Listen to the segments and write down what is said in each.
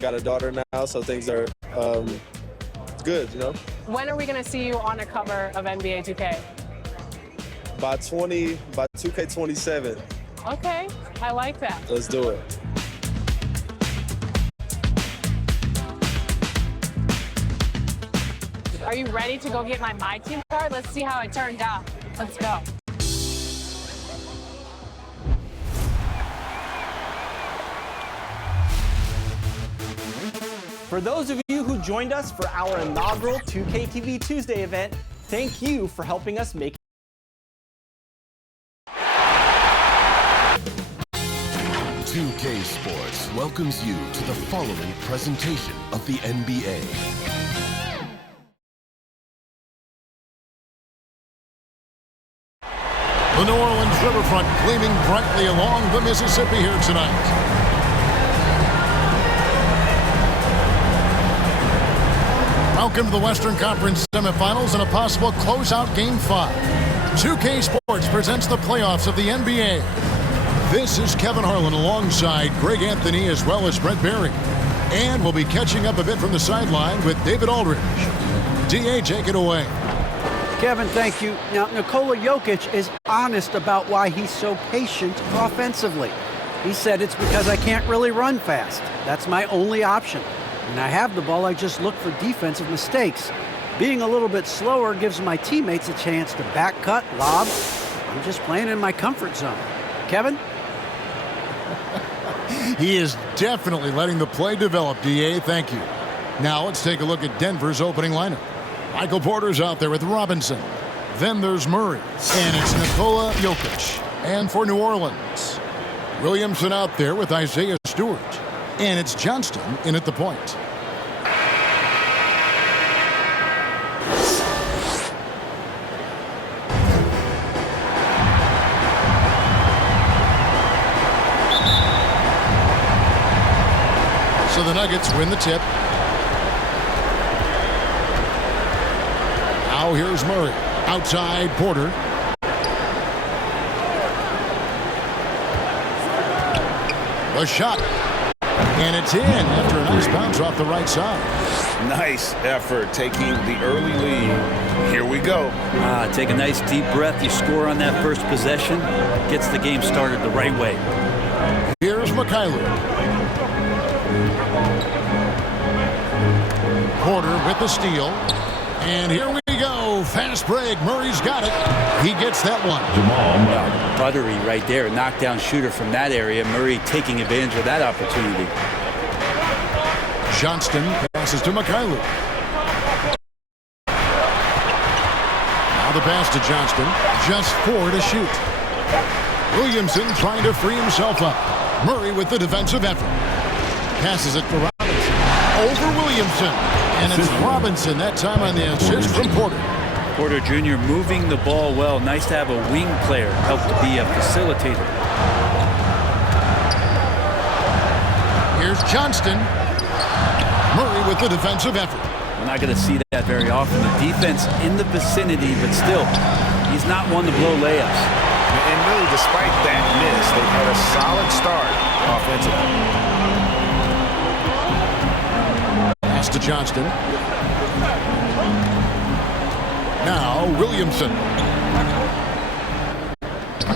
Got a daughter now, so things are it's good, you know. When are we going to see you on a cover of NBA 2K? By 2K27. Okay, I like that. Let's do it. Are you ready to go get my team card? Let's see how it turned out. Let's go. For those of you who joined us for our inaugural 2K TV Tuesday event, thank you for helping us make 2K Sports welcomes you to the following presentation of the NBA. The New Orleans riverfront gleaming brightly along the Mississippi here tonight. Welcome to the Western Conference semifinals and a possible closeout Game 5. 2K Sports presents the playoffs of the NBA. This is Kevin Harlan alongside Greg Anthony as well as Brett Berry. And we'll be catching up a bit from the sideline with David Aldridge. DA, take it away. Kevin, thank you. Now, Nikola Jokic is honest about why he's so patient offensively. He said it's because I can't really run fast. That's my only option. When I have the ball, I just look for defensive mistakes. Being a little bit slower gives my teammates a chance to back cut, lob. I'm just playing in my comfort zone. Kevin? He is definitely letting the play develop, DA. Thank you. Now let's take a look at Denver's opening lineup. Michael Porter's out there with Robinson. Then there's Murray. And it's Nikola Jokic. And for New Orleans, Williamson out there with Isaiah Stewart. And it's Johnston in at the point. So the Nuggets win the tip. Now here's Murray. Outside Porter. The shot. And it's in after a nice bounce off the right side. Nice effort taking the early lead. Here we go. Take a nice deep breath. You score on that first possession. Gets the game started the right way. Here's Mikhailuk. Porter with the steal. And here we go. Fast break. Murray's got it. He gets that one. Buttery right there. Knockdown shooter from that area. Murray taking advantage of that opportunity. Johnston passes to Mikhailuk. Now the pass to Johnston. Just 4 to shoot. Williamson trying to free himself up. Murray with the defensive effort. Passes it to Robinson. Over Williamson. And it's Robinson that time on the assist from Porter. Porter Jr. moving the ball well. Nice to have a wing player help to be a facilitator. Here's Johnston. Murray with the defensive effort. We're not going to see that very often. The defense in the vicinity, but still, he's not one to blow layups. And really, despite that miss, they've had a solid start offensively. Pass to Johnston. Now Williamson.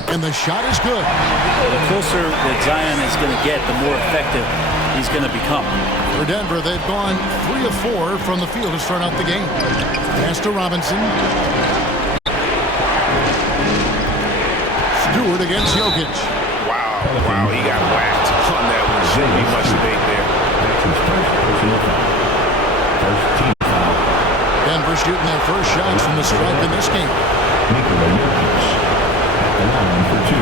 And the shot is good. The closer that Zion is going to get, the more effective he's going to become. For Denver, they've gone 3 of 4 from the field to start out the game. Pass to Robinson. Stewart against Jokic. Wow, he got whacked on that one. Shouldn't be much debate there. Denver shooting their first shots from the stripe in this game. Nikola Jokic at the line for 2.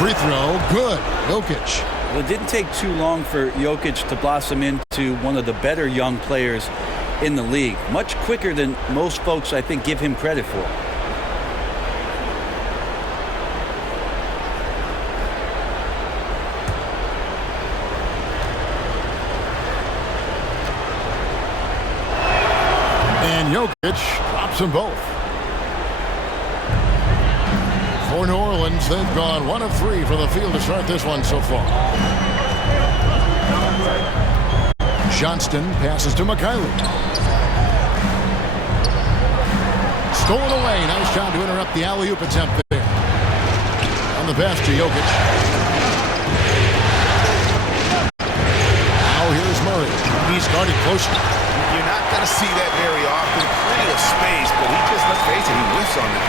Free throw, good. Jokic. Well, it didn't take too long for Jokic to blossom into one of the better young players in the league. Much quicker than most folks, I think, give him credit for. Jokic drops them both. For New Orleans, they've gone 1 of 3 from the field to start this one so far. Johnston passes to Mikhailuk. Stolen away. Nice job to interrupt the alley-oop attempt there. On the pass to Jokic. Now here's Murray. He's guarded closely. You're not going to see that very often. Plenty of space, but he just, let's face it, he whiffs on it.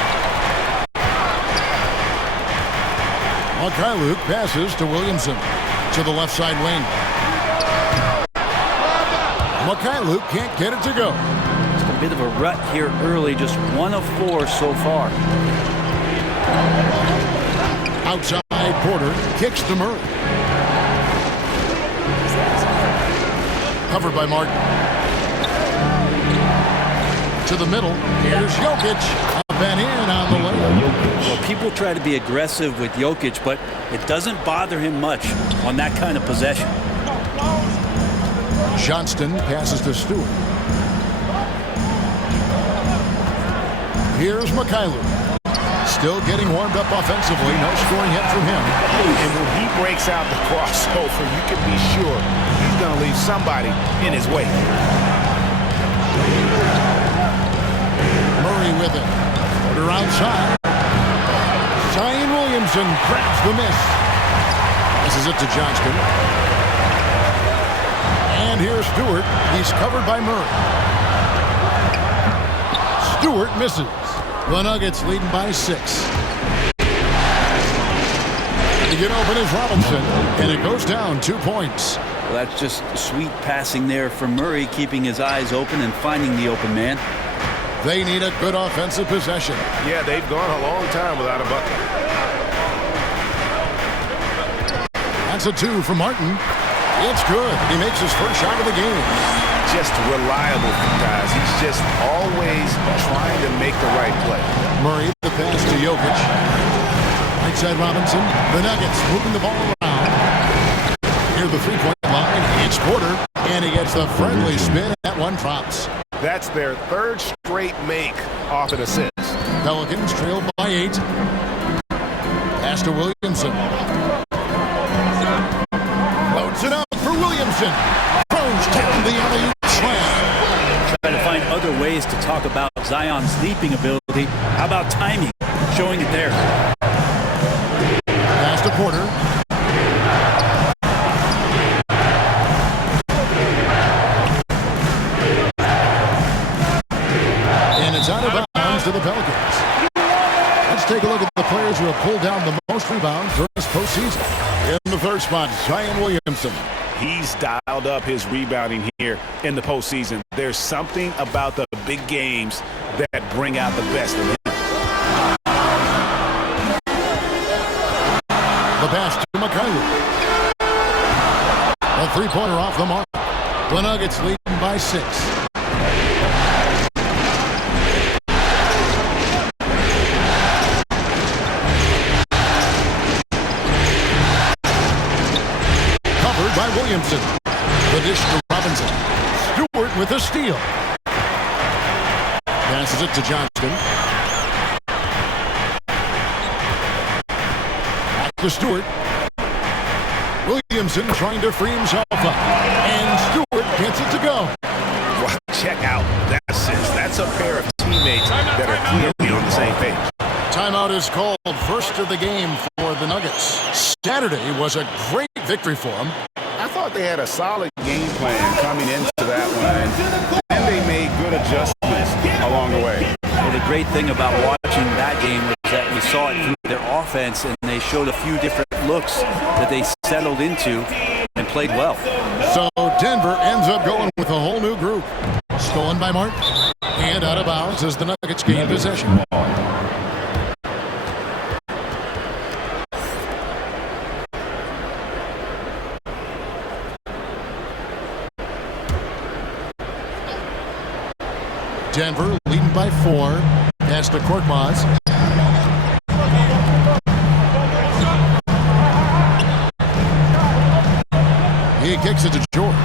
Mikhailuk passes to Williamson to the left side wing. Mikhailuk can't get it to go. Just a bit of a rut here early, just 1 of 4 so far. Outside Porter kicks to Murray. Covered by Martin. To the middle. Here's Jokic. Up and in on the layup. Well, people try to be aggressive with Jokic, but it doesn't bother him much on that kind of possession. Johnston passes to Stewart. Here's Mikhailuk. Still getting warmed up offensively. No scoring yet from him. And when he breaks out the crossover, you can be sure he's going to leave somebody in his way. Murray with it. Porter outside. Zion Williamson grabs the miss. Passes it to Johnston. And here's Stewart. He's covered by Murray. Stewart misses. The Nuggets leading by 6. To get open is Robinson, and it goes down 2 points. Well, that's just sweet passing there from Murray, keeping his eyes open and finding the open man. They need a good offensive possession. Yeah, they've gone a long time without a bucket. That's a 2 from Martin. It's good. He makes his first shot of the game. Just reliable, guys. He's just always trying to make the right play. Murray, the pass to Jokic. Right side Robinson. The Nuggets moving the ball around. Near the three-point line, it's Porter, and he gets the friendly spin, and that one drops. That's their 3rd straight make off an assist. Pelicans trail by 8. Pass to Williamson. Loads it up for Williamson. Throws down the alley-oop slam. Try to find other ways to talk about Zion's leaping ability. How about timing? Showing it there. Pass to Porter. And it's out of bounds to the Pelicans. Let's take a look at the players who have pulled down the most rebounds during this postseason. In the 3rd spot, Zion Williamson. He's dialed up his rebounding here in the postseason. There's something about the big games that bring out the best in him. The pass to Mikhailuk. A three-pointer off the mark. The Nuggets leading by 6. Covered by Williamson. The dish to Robinson. Stewart with a steal. Passes it to Johnston. Back to Stewart. Williamson trying to free himself up. And Stewart gets it to go. Wow, check out that assist. That's a pair of teammates that are clearly on the same page. Timeout is called. First of the game for the Nuggets. Saturday was a great victory for them. I thought they had a solid game plan coming into that one, and they made good adjustments along the way. Well, the great thing about watching that game was that we saw it through their offense, and they showed a few different looks that they settled into and played well. So Denver ends up going with a whole new group. Stolen by Martin. And out of bounds as the Nuggets gain possession. Denver leading by 4. Pass to Korkmaz. He kicks it to George.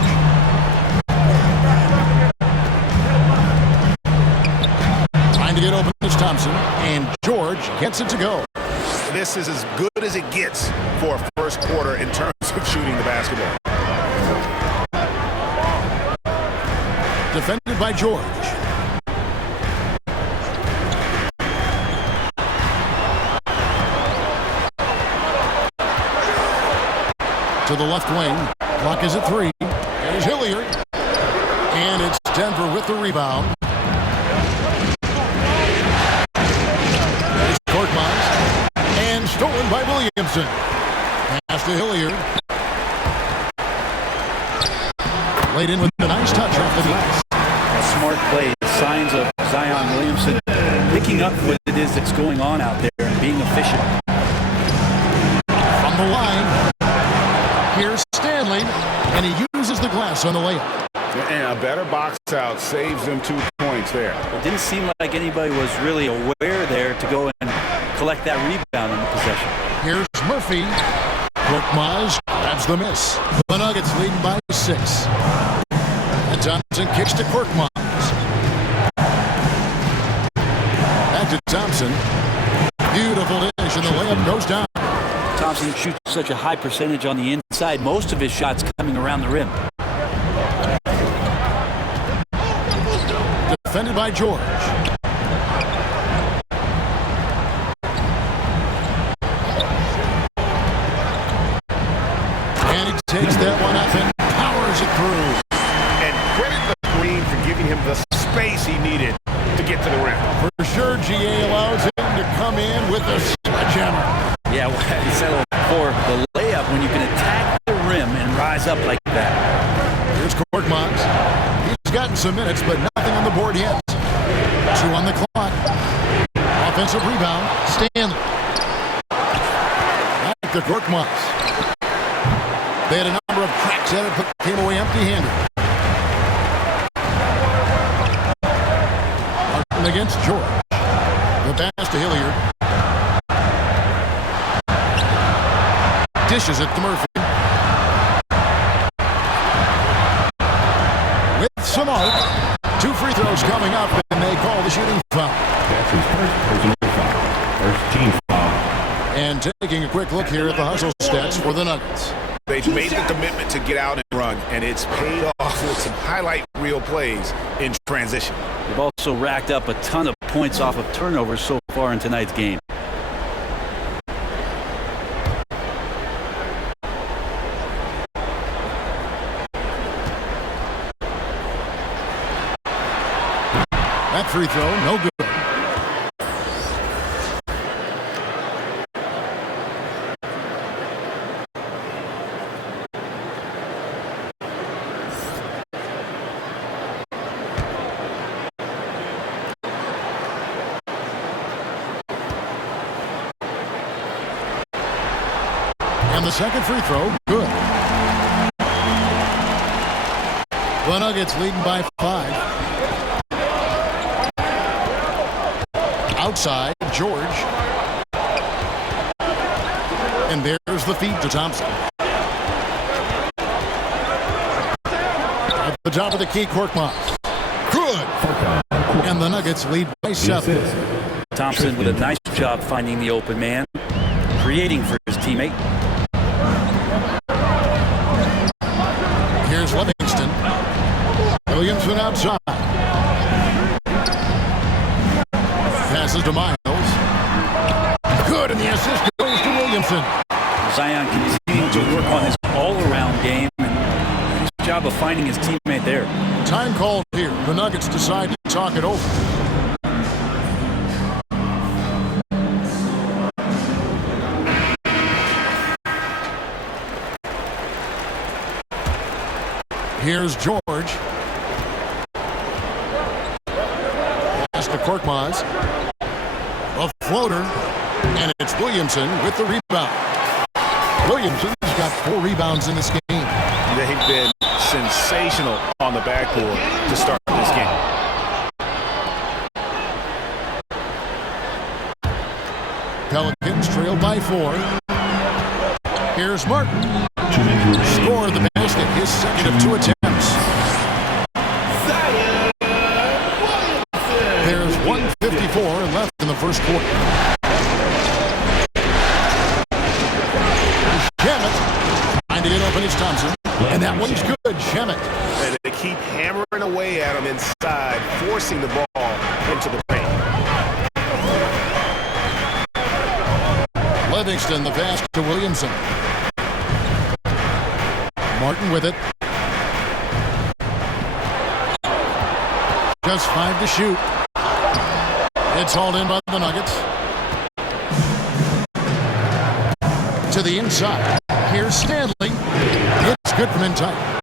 And George gets it to go. This is as good as it gets for a first quarter in terms of shooting the basketball. Defended by George. To the left wing. Clock is at 3. There's Hilliard. And it's Denver with the rebound. There's Korkmaz. And stolen by Williamson. Pass to Hilliard. Laid in with a nice touch off the glass. A smart play. Signs of Zion Williamson picking up what it is that's going on out there and being efficient. From the line. Here's Stanley. And he uses the glass on the layup. And a better box out saves them 2 points there. It didn't seem like anybody was really aware there to go and collect that rebound in the possession. Here's Murphy. Korkmaz grabs the miss. The Nuggets leading by 6. And Thompson kicks to Korkmaz. Back to Thompson. Beautiful dish, and the layup goes down. Thompson shoots such a high percentage on the inside. Most of his shots coming around the rim. Defended by George. And he takes that one up and powers it through. And credit the Green for giving him the space he needed to get to the rim. For sure, GA allows him to come in with a sledgehammer. Yeah, well, he settled for the layup when you can attack the rim and rise up like that. Here's Korkmaz. He's gotten some minutes, but nothing on the board yet. 2 on the clock. Offensive rebound. Stanley. Back to Korkmaz. They had a number of cracks at it, but came away empty-handed. Martin against George. The pass to Hilliard. Dishes it to Murphy. With some arc. 2 free throws coming up, and they call the shooting foul. That's his first personal foul. First team foul. And taking a quick look here at the hustle stats for the Nuggets. They've made the commitment to get out and run, and it's paid off with some highlight reel plays in transition. They've also racked up a ton of points off of turnovers so far in tonight's game. That free throw, no good. And the second free throw, good. The Nuggets leading by 5. Outside, George. And there's the feed to Thompson. At the top of the key, Korkmaz. Good! And the Nuggets lead by 7. Thompson with a nice job finding the open man, creating for his teammate. Here's Livingston. Williamson outside. Passes to Miles. Good, and the assist goes to Williamson. Zion continuing to work on his all-around game, and nice job of finding his teammate there. Time called here. The Nuggets decide to talk it over. Here's George. Pass to Korkmaz. A floater, and it's Williamson with the rebound. Williamson's got 4 rebounds in this game. They've been sensational on the backboard to start this game. Pelicans trail by 4. Here's Martin. Scored the basket, his second of 2 attempts. There's 1:54 left in the first quarter. Shamet trying to get open is Thompson. And that one's good, Shamet. And they keep hammering away at him inside, forcing the ball into the paint. Livingston, the pass to Williamson. Martin with it. Just 5 to shoot. It's hauled in by the Nuggets. To the inside. Here's Stanley. It's good from inside.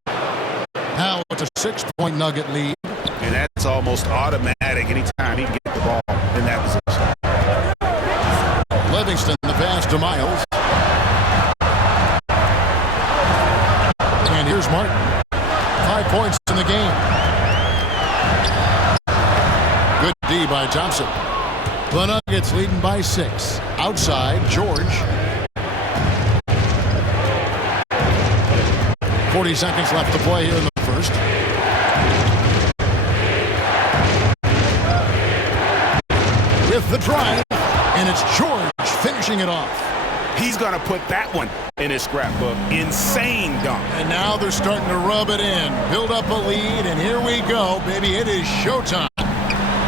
Now it's a 6-point Nugget lead. And that's almost automatic anytime he can get the ball in that position. Livingston, the pass to Miles. And here's Martin. 5 points in the game. Good D by Thompson. The Nuggets leading by 6. Outside, George. 40 seconds left to play here in the first. With the drive, and it's George finishing it off. He's going to put that one in his scrapbook. Insane dunk. And now they're starting to rub it in, build up a lead, and here we go, baby. It is showtime.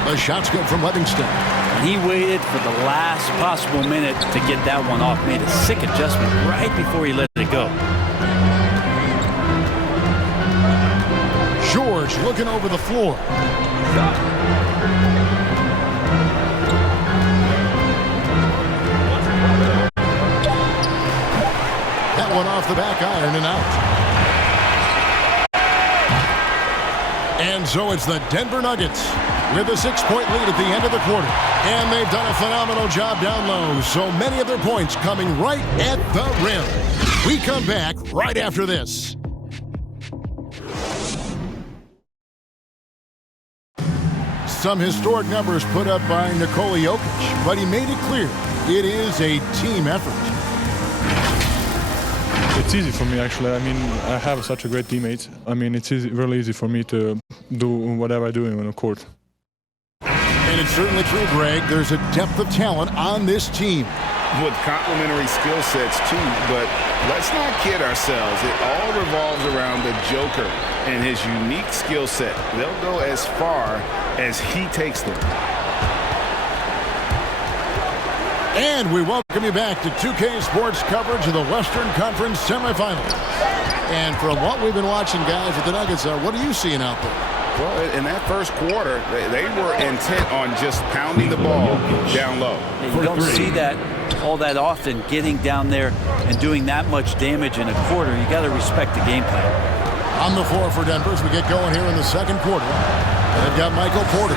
The shot's good from Livingston. He waited for the last possible minute to get that one off. Made a sick adjustment right before he let it go. George looking over the floor. That one off the back iron and out. And so it's the Denver Nuggets with a 6-point lead at the end of the quarter. And they've done a phenomenal job down low. So many of their points coming right at the rim. We come back right after this. Some historic numbers put up by Nikola Jokic, but he made it clear it is a team effort. It's easy for me, actually. I mean, I have such a great teammate. I mean, it's really easy for me to do whatever I do on the court. And it's certainly true, Greg. There's a depth of talent on this team. With complementary skill sets, too. But let's not kid ourselves. It all revolves around the Joker and his unique skill set. They'll go as far as he takes them. And we welcome you back to 2K Sports coverage of the Western Conference semifinals. And from what we've been watching, guys, with the Nuggets, what are you seeing out there? Well, in that first quarter, they were intent on just pounding the ball down low. Yeah, you don't see that all that often, getting down there and doing that much damage in a quarter. You got to respect the game plan. On the floor for Denver as we get going here in the second quarter. They've got Michael Porter.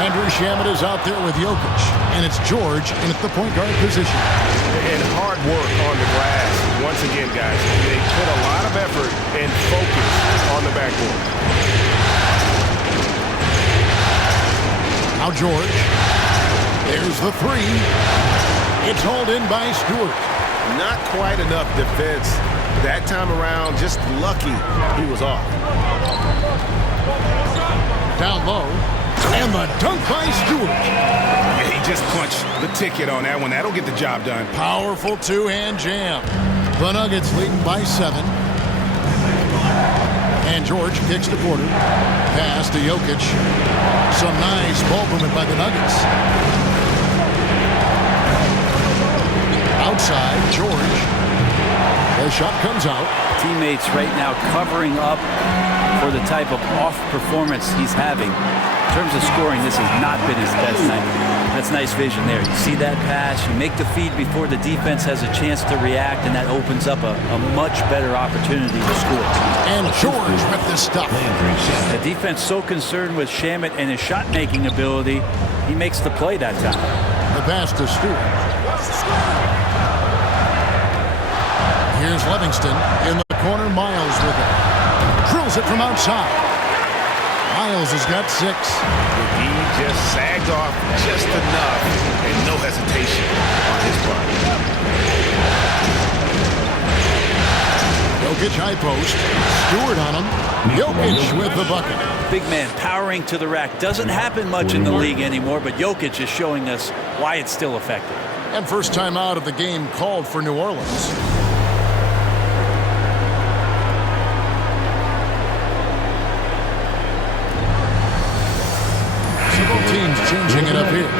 Andrew Shamet is out there with Jokic. And it's George in at the point guard position. And hard work on the glass. Once again, guys, they put a lot of effort and focus on the backboard. Now George. There's the three. It's hauled in by Stewart. Not quite enough defense that time around. Just lucky he was off. Down low. And the dunk by Stewart. Yeah, he just punched the ticket on that one. That'll get the job done. Powerful two-hand jam. The Nuggets leading by 7. And George kicks to Porter. Pass to Jokic. Some nice ball movement by the Nuggets. Outside, George. The shot comes out. Teammates right now covering up for the type of off performance he's having. In terms of scoring, this has not been his best night. That's nice vision there. You see that pass, you make the feed before the defense has a chance to react, and that opens up a much better opportunity to score. And George with the stuff. The defense so concerned with Shamet and his shot-making ability, he makes the play that time. The pass to Stewart. Here's Livingston in the corner. Miles with it. Drills it from outside. Miles has got 6. He just sagged off just enough and no hesitation on his part. Jokic high post. Stewart on him. Jokic with the bucket. Big man powering to the rack. Doesn't happen much in the league anymore, but Jokic is showing us why it's still effective. And first time out of the game called for New Orleans. Several teams changing it up here.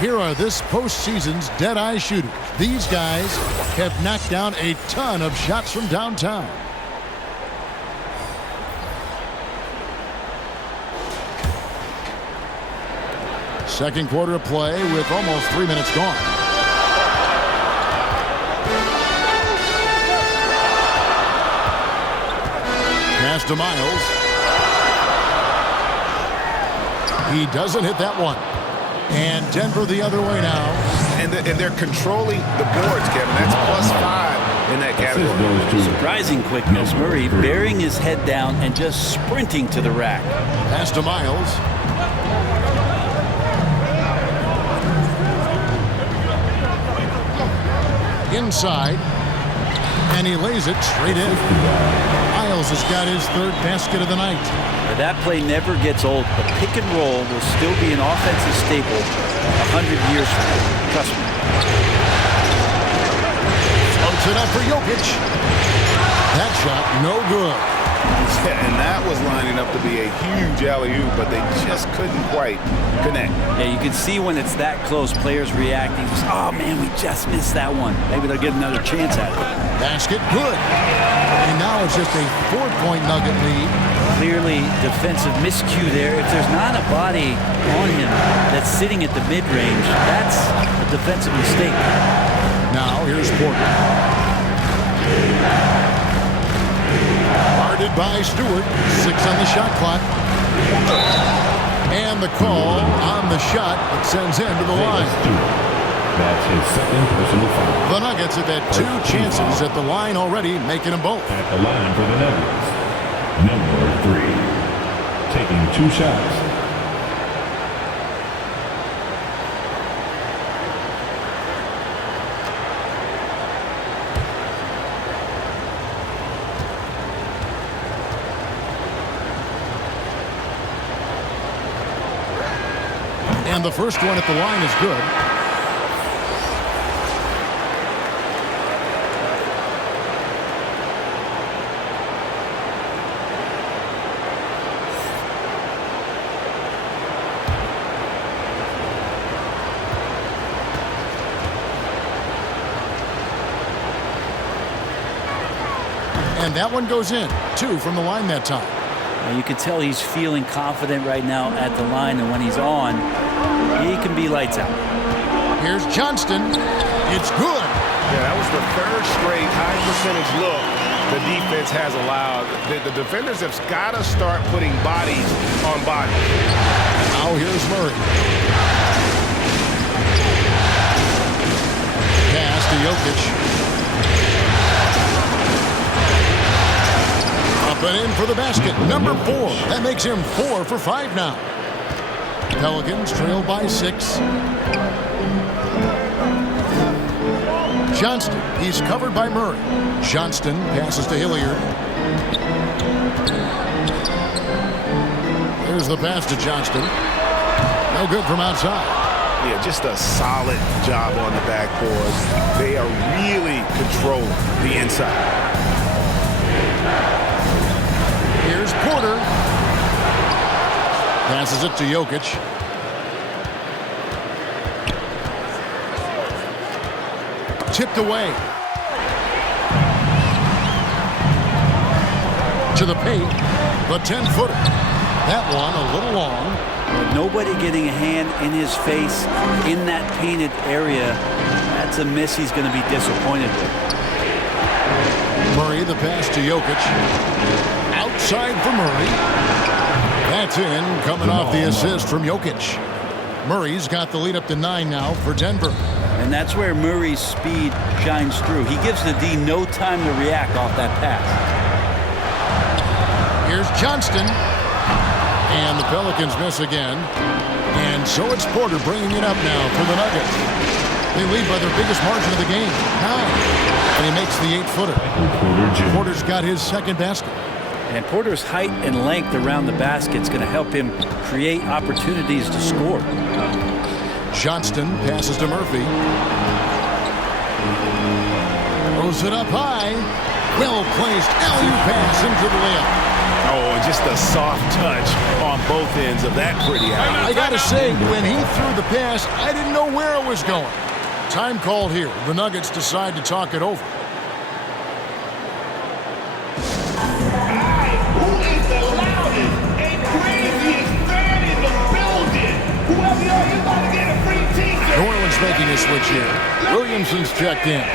Here are this postseason's dead-eye shooters. These guys have knocked down a ton of shots from downtown. Second quarter of play with almost 3 minutes gone. Pass to Miles. He doesn't hit that one. And Denver the other way now. And they're controlling the boards, Kevin. That's +5 in that category. Surprising quickness. Murray burying his head down and just sprinting to the rack. Pass to Miles. Inside. And he lays it straight in. Miles has got his third basket of the night. That play never gets old, but pick and roll will still be an offensive staple 100 years from now. Trust me. Floats it up for Jokic. That shot, no good. Yeah, and that was lining up to be a huge alley-oop, but they just couldn't quite connect. Yeah, you can see when it's that close, players reacting. Just, oh, man, we just missed that one. Maybe they'll get another chance at it. Basket, good. And now it's just a 4-point Nugget lead. Clearly defensive miscue there. If there's not a body on him that's sitting at the mid-range, that's a defensive mistake. Now here's Porter. Guarded by Stewart. 6 on the shot clock. And the call on the shot that sends him to the line. That's his second personal foul. The Nuggets have had 2 chances at the line already, making them both. At the line for the Nuggets, number 3, taking 2 shots. And the first one at the line is good. And that one goes in. 2 from the line that time. You can tell he's feeling confident right now at the line, and when he's on, he can be lights out. Here's Johnston. It's good. Yeah, that was the 3rd straight high percentage look the defense has allowed. The defenders have got to start putting bodies on bodies. Now here's Murray. Pass to Jokic. Up and in for the basket. Number 4. That makes him 4 for 5 now. Pelicans trail by 6. Johnston. He's covered by Murray. Johnston passes to Hilliard. There's the pass to Johnston. No good from outside. Yeah, just a solid job on the backboard. They are really controlling the inside. Here's Porter. Passes it to Jokic. Tipped away. To the paint. The 10-footer. That one a little long. Nobody getting a hand in his face in that painted area. That's a miss he's going to be disappointed with. Murray, the pass to Jokic. Outside for Murray. That's in, coming off the assist from Jokic. Murray's got the lead up to 9 now for Denver. And that's where Murray's speed shines through. He gives the D no time to react off that pass. Here's Johnston. And the Pelicans miss again. And so it's Porter bringing it up now for the Nuggets. They lead by their biggest margin of the game, 9. And he makes the 8-footer. Porter's got his second basket. And Porter's height and length around the basket is going to help him create opportunities to score. Johnston passes to Murphy. Throws it up high. Well placed alley-oop pass into the layup. Oh, and just a soft touch on both ends of that pretty alley. I gotta say, when he threw the pass, I didn't know where it was going. Time called here. The Nuggets decide to talk it over. Who is the loudest and craziest fan in the building? Whoever you are, you're about to get a free ticket. New Orleans making a switch here. Williamson's checked in.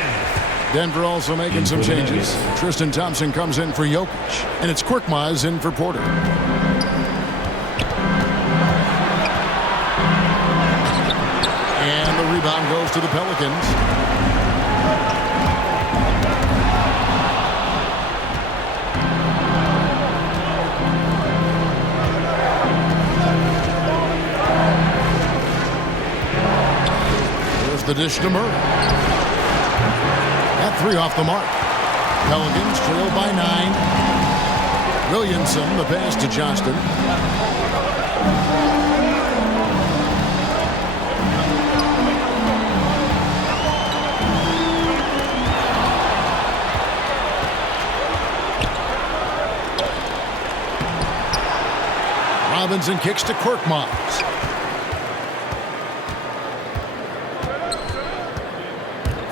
Denver also making some changes. Tristan Thompson comes in for Jokic. And it's Korkmaz in for Porter. And the rebound goes to the Pelicans. There's the dish to Murray. That three off the mark. Pelicans trail by 9. Williamson, the pass to Johnston. Robinson kicks to Korkmaz.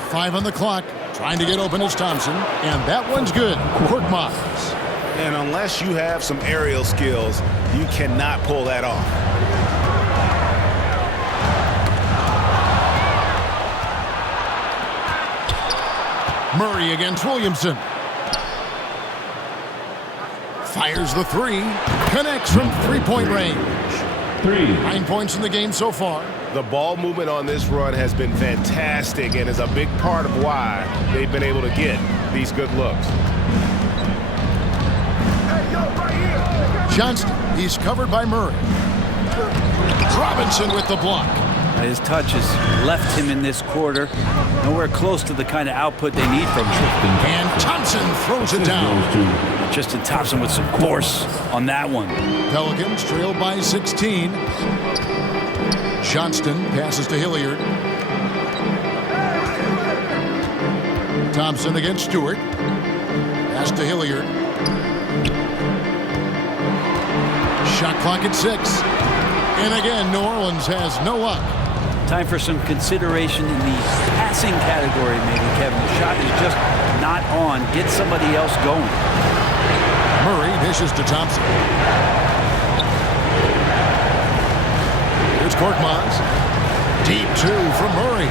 Five on the clock. Trying to get open is Thompson. And that one's good. Korkmaz. And unless you have some aerial skills, you cannot pull that off. Murray against Williamson. Fires the three. Connects from three-point range. 9 points in the game so far. The ball movement on this run has been fantastic and is a big part of why they've been able to get these good looks. Johnston, he's covered by Murray. Robinson with the block. His touch has left him in this quarter. Nowhere close to the kind of output they need from him. And Thompson throws it down. Tristan Thompson with some force on that one. Pelicans trail by 16. Johnston passes to Hilliard. Thompson against Stewart. Pass to Hilliard. Shot clock at 6. And again, New Orleans has no luck. Time for some consideration in the passing category, maybe, Kevin. The shot is just not on. Get somebody else going. Murray dishes to Thompson. Here's Korkmaz. Deep two from Murray.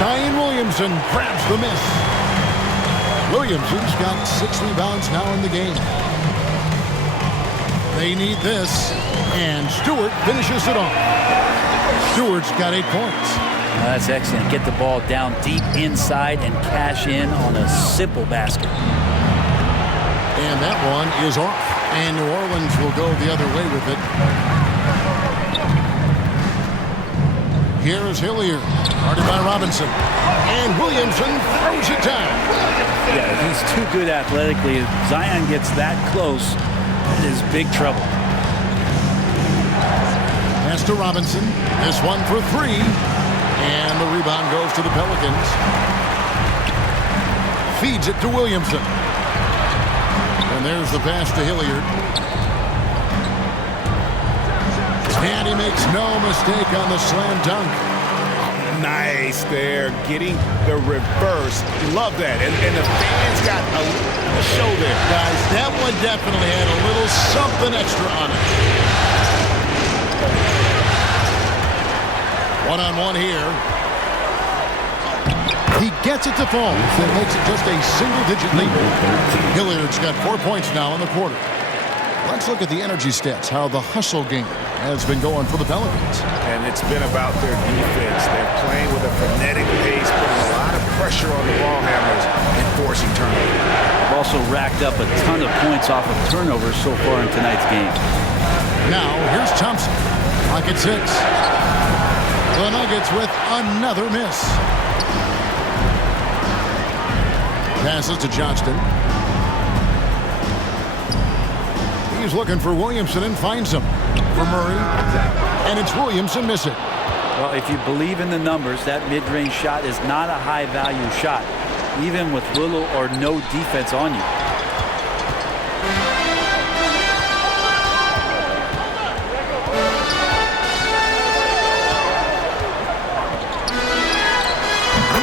Zion Williamson grabs the miss. Williamson's got 6 rebounds now in the game. They need this. And Stewart finishes it off. Stewart's got 8 points. That's excellent. Get the ball down deep inside and cash in on a simple basket. And that one is off. And New Orleans will go the other way with it. Here is Hilliard, guarded by Robinson. And Williamson throws it down. Yeah, he's too good athletically. If Zion gets that close, it is big trouble. Pass to Robinson. This one for 3. And the rebound goes to the Pelicans. Feeds it to Williamson. And there's the pass to Hilliard. And he makes no mistake on the slam dunk. Nice there, getting the reverse. Love that. And the fans got a show there. Guys, that one definitely had a little something extra on it. One-on-one here. He gets it to fall. That makes it just a single-digit lead. Hilliard's got 4 points now in the quarter. Let's look at the energy stats, how the hustle game has been going for the Pelicans. And it's been about their defense. They're playing with a frenetic pace, putting a lot of pressure on the ball handlers and forcing turnovers. They've also racked up a ton of points off of turnovers so far in tonight's game. Now, here's Thompson. Clock at 6. The Nuggets with another miss. Passes to Johnston. He's looking for Williamson and finds him. For Murray. And it's Williamson missing. Well, if you believe in the numbers, that mid-range shot is not a high-value shot, even with little or no defense on you.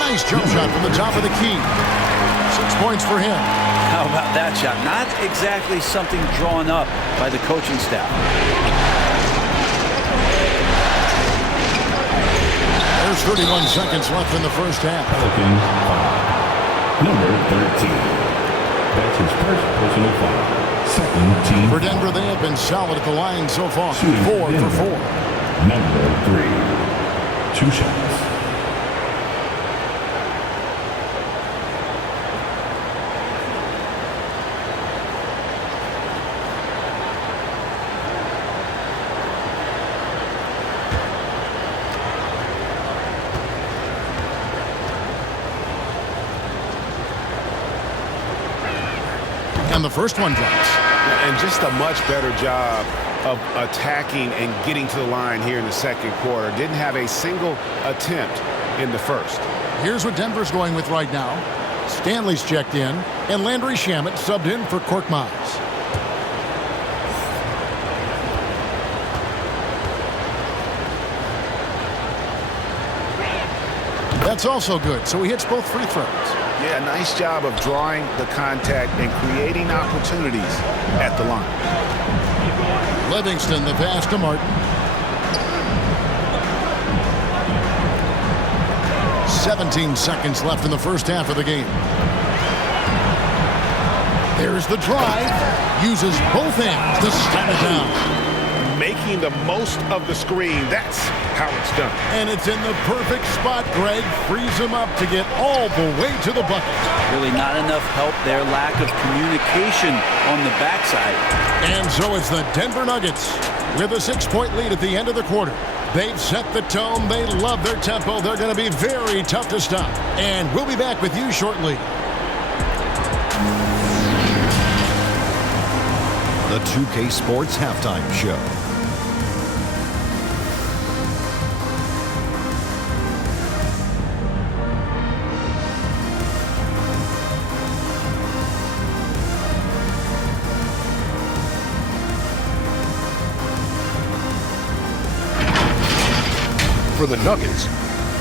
Nice jump shot from the top of the key. 6 points for him. How about that shot? Not exactly something drawn up by the coaching staff. There's 31 seconds left in the first half. Pelicans foul. Number 13. That's his first personal foul. Second team. For Denver, they have been solid at the line so far. Shooting 4 Denver. for 4. Number 3. 2 shots. And the first one drops. And just a much better job of attacking and getting to the line here in the second quarter. Didn't have a single attempt in the first. Here's what Denver's going with right now. Stanley's checked in, and Landry Shamet subbed in for Korkmaz. That's also good, so he hits both free throws. Yeah, nice job of drawing the contact and creating opportunities at the line. Livingston, the pass to Martin. 17 seconds left in the first half of the game. There's the drive. Uses both hands to slam it down. Making the most of the screen. That's how it's done. And it's in the perfect spot. Greg frees him up to get all the way to the bucket. Really not enough help there. Lack of communication on the backside. And so it's the Denver Nuggets with a 6-point lead at the end of the quarter. They've set the tone. They love their tempo. They're going to be very tough to stop. And we'll be back with you shortly. The 2K Sports Halftime Show. For the Nuggets,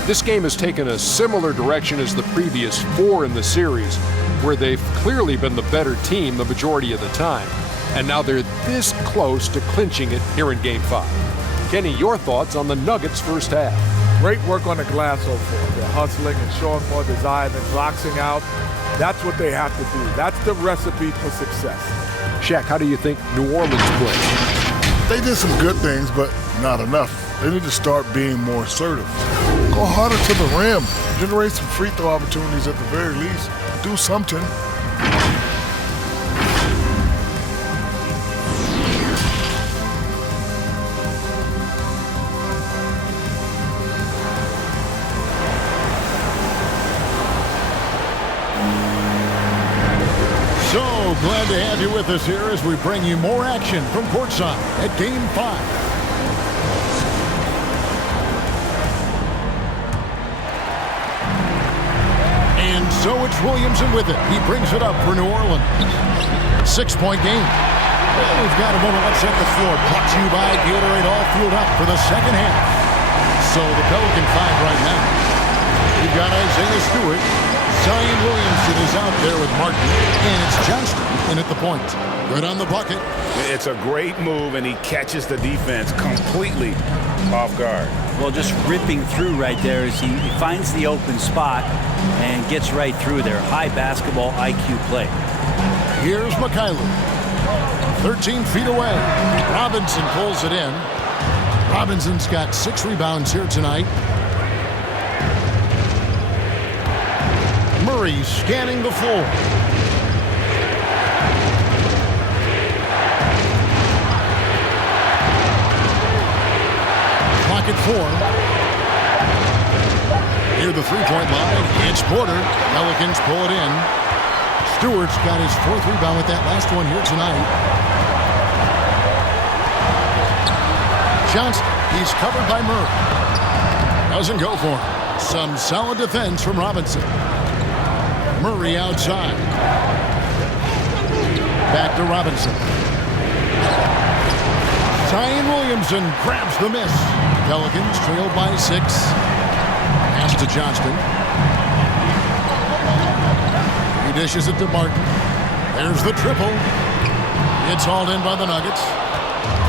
this game has taken a similar direction as the previous 4 in the series, where they've clearly been the better team the majority of the time. And now they're this close to clinching it here in Game 5. Kenny, your thoughts on the Nuggets' first half? Great work on the glass so far. They're hustling and showing more desire than boxing out. That's what they have to do. That's the recipe for success. Shaq, how do you think New Orleans played? They did some good things, but not enough. They need to start being more assertive. Go harder to the rim. Generate some free throw opportunities at the very least. Do something. So glad to have you with us here as we bring you more action from courtside at Game 5. And so it's Williamson with it. He brings it up for New Orleans. 6-point game. Well, we've got a moment. Let's set the floor. Brought to you by Gatorade, all fueled up for the second half. So the Pelican 5 right now. We've got Isaiah Stewart. Zion Williamson is out there with Martin. And it's Johnston in at the point. Good on the bucket. It's a great move, and he catches the defense completely off guard. Well, just ripping through right there as he finds the open spot and gets right through there. High basketball IQ play. Here's Mikhailov. 13 feet away. Robinson pulls it in. Robinson's got 6 rebounds here tonight. Murray scanning the floor. Clock at 4. Near the three-point line, it's Porter. Pelicans pull it in. Stewart's got his 4th rebound with that last one here tonight. Johnston, he's covered by Murray. Doesn't go for him. Some solid defense from Robinson. Murray outside. Back to Robinson. Zion Williamson grabs the miss. Pelicans trailed by 6. Pass to Johnston. He dishes it to Martin. There's the triple. It's hauled in by the Nuggets.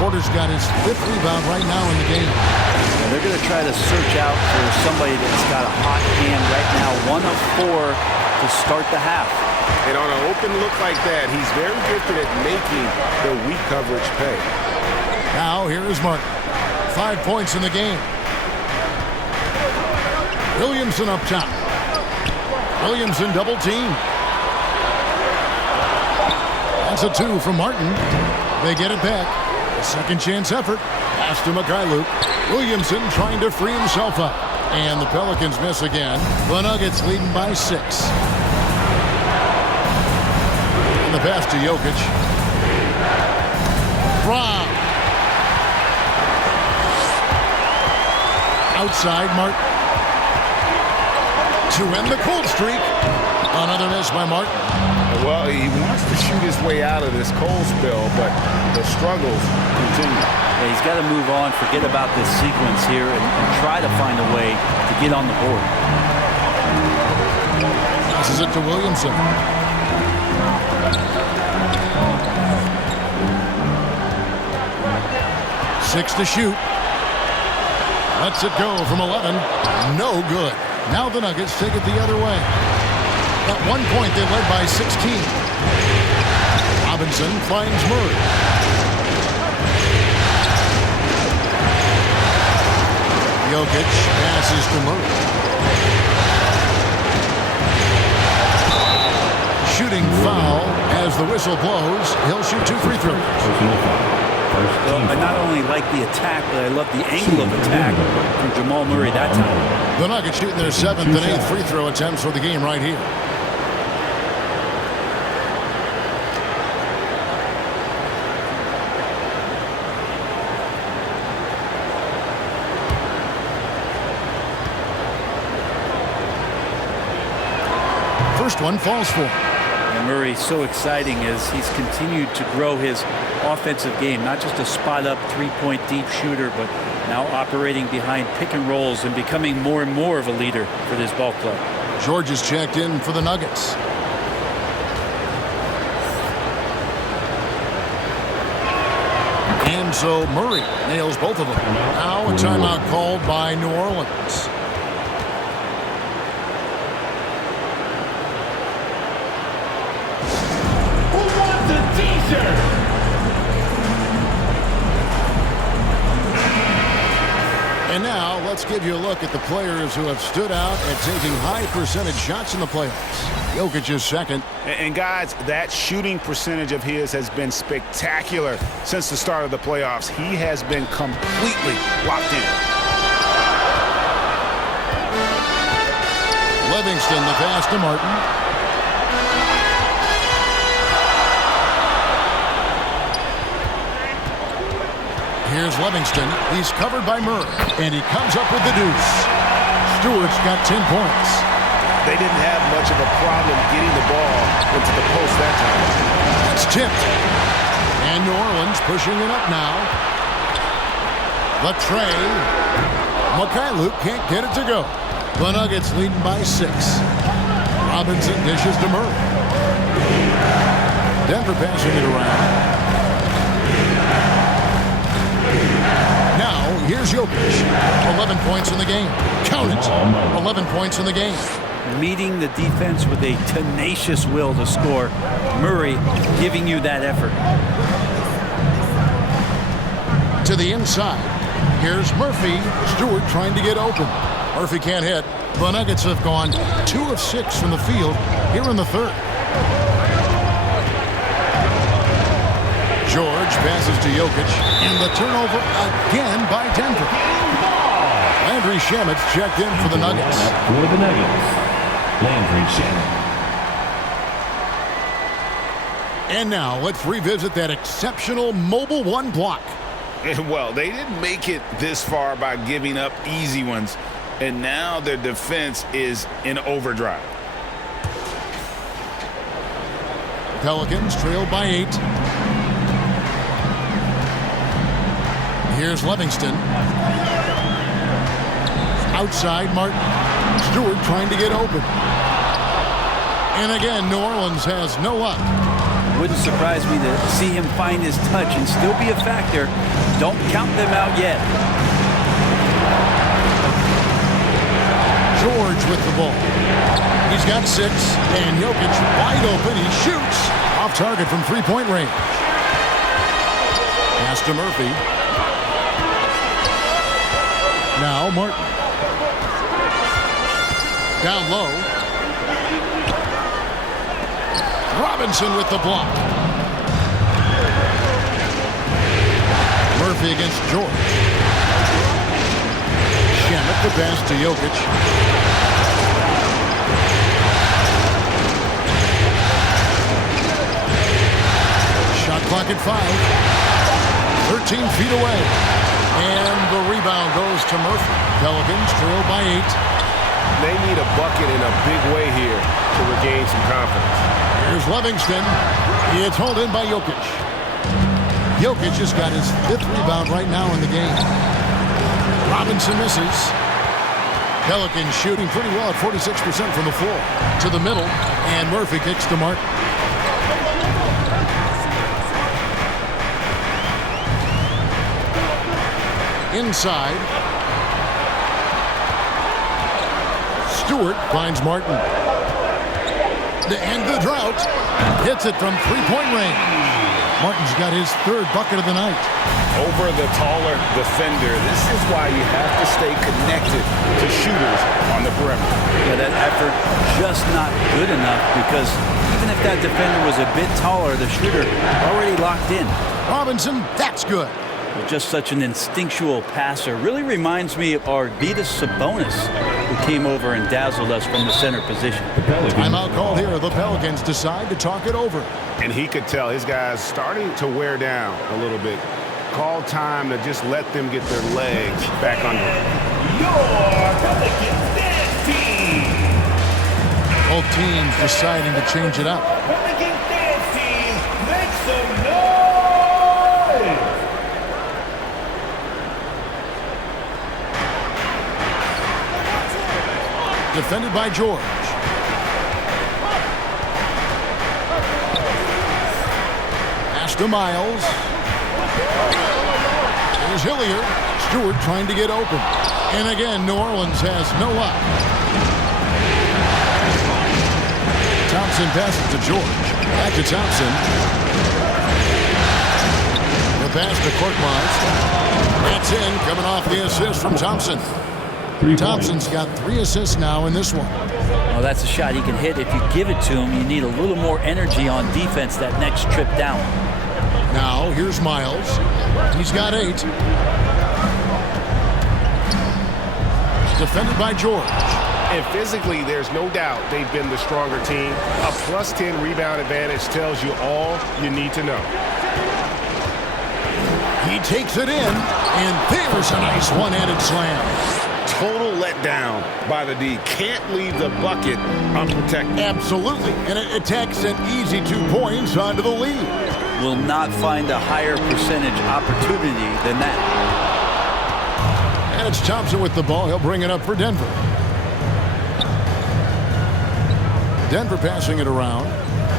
Porter's got his 5th rebound right now in the game. Yeah, they're going to try to search out for somebody that's got a hot hand right now. 1 of 4 to start the half. And on an open look like that, he's very gifted at making the weak coverage pay. Now here is Martin. 5 points in the game. Williamson up top. Williamson double team. That's a 2 from Martin. They get it back. A second chance effort. Pass to Mikhailuk. Williamson trying to free himself up. And the Pelicans miss again. The Nuggets leading by 6. And the pass to Jokic. Brown. Outside Martin. To end the cold streak. Another miss by Martin. Well, he wants to shoot his way out of this cold spell, but the struggles continue. Yeah, he's got to move on, forget about this sequence here, and try to find a way to get on the board. Passes it to Williamson. Six to shoot. Lets it go from 11. No good. Now the Nuggets take it the other way. At one point, they led by 16. Robinson finds Murray. Jokic passes to Murray. Shooting foul as the whistle blows. He'll shoot 2 free throws. Well, I not only like the attack, but I love the angle of attack from Jamal Murray that time. The Nuggets shooting their 7th and 8th free throw attempts for the game right here. First one falls for him. And Murray, so exciting as he's continued to grow his offensive game. Not just a spot-up, 3-point deep shooter, but now operating behind pick and rolls and becoming more and more of a leader for this ball club. George is checked in for the Nuggets. And so Murray nails both of them. Now a timeout called by New Orleans. And now let's give you a look at the players who have stood out at taking high percentage shots in the playoffs. Jokic is second. And guys, that shooting percentage of his has been spectacular since the start of the playoffs. He has been completely locked in. Livingston, the pass to Martin. Here's Livingston. He's covered by Murray. And he comes up with the deuce. Stewart's got 10 points. They didn't have much of a problem getting the ball into the post that time. It's tipped. And New Orleans pushing it up now. The tray. Mikhailuk can't get it to go. The Nuggets leading by 6. Robinson dishes to Murray. Denver passing it around. Now, here's Jokic. 11 points in the game. Count it. 11 points in the game. Meeting the defense with a tenacious will to score. Murray giving you that effort. To the inside. Here's Murphy. Stewart trying to get open. Murphy can't hit. The Nuggets have gone 2 of 6 from the field here in the third. George passes to Jokic, and the turnover again by Denver. Landry Shamet's checked in for the Nuggets. For the Nuggets, Landry Shamet. And now let's revisit that exceptional mobile 1 block. Well, they didn't make it this far by giving up easy ones. And now their defense is in overdrive. Pelicans trailed by 8. Here's Livingston. Outside, Martin. Stewart trying to get open. And again, New Orleans has no luck. Wouldn't surprise me to see him find his touch and still be a factor. Don't count them out yet. George with the ball. He's got 6, and Jokic wide open. He shoots off target from three-point range. Pass to Murphy. Now Martin. Down low. Robinson with the block. Murphy against George. Shamet the pass to Jokic. Shot clock at 5. 13 feet away. And the rebound goes to Murphy. Pelicans trail by 8. They need a bucket in a big way here to regain some confidence. Here's Livingston. It's hauled in by Jokic. Jokic has got his 5th rebound right now in the game. Robinson misses. Pelicans shooting pretty well at 46% from the floor. To the middle, and Murphy kicks to Martin. Inside. Stewart finds Martin. To end the drought. Hits it from three-point range. Martin's got his 3rd bucket of the night. Over the taller defender. This is why you have to stay connected to shooters on the perimeter. Yeah, that effort just not good enough because even if that defender was a bit taller, the shooter already locked in. Robinson, that's good. Just such an instinctual passer. Really reminds me of Arvydas Sabonis, who came over and dazzled us from the center position. Timeout called here. The Pelicans decide to talk it over. And he could tell his guys starting to wear down a little bit. Call time to just let them get their legs back under them. Your Pelicans dance team. Both teams deciding to change it up. Pelicans dance team, make some noise. Defended by George. Pass to Miles. Here's Hilliard. Stewart trying to get open. And again, New Orleans has no luck. Thompson passes to George. Back to Thompson. The pass to Korkmaz. That's in, coming off the assist from Thompson. Thompson's got 3 assists now in this one. Well, that's a shot he can hit. If you give it to him, you need a little more energy on defense that next trip down. Now, here's Miles. He's got 8. Defended by George. And physically, there's no doubt they've been the stronger team. A plus 10 rebound advantage tells you all you need to know. He takes it in, and there's a nice one-handed slam. Total letdown by the D. Can't leave the bucket unprotected. Absolutely. And it takes an easy 2 points onto the lead. Will not find a higher percentage opportunity than that. And it's Thompson with the ball. He'll bring it up for Denver. Denver passing it around.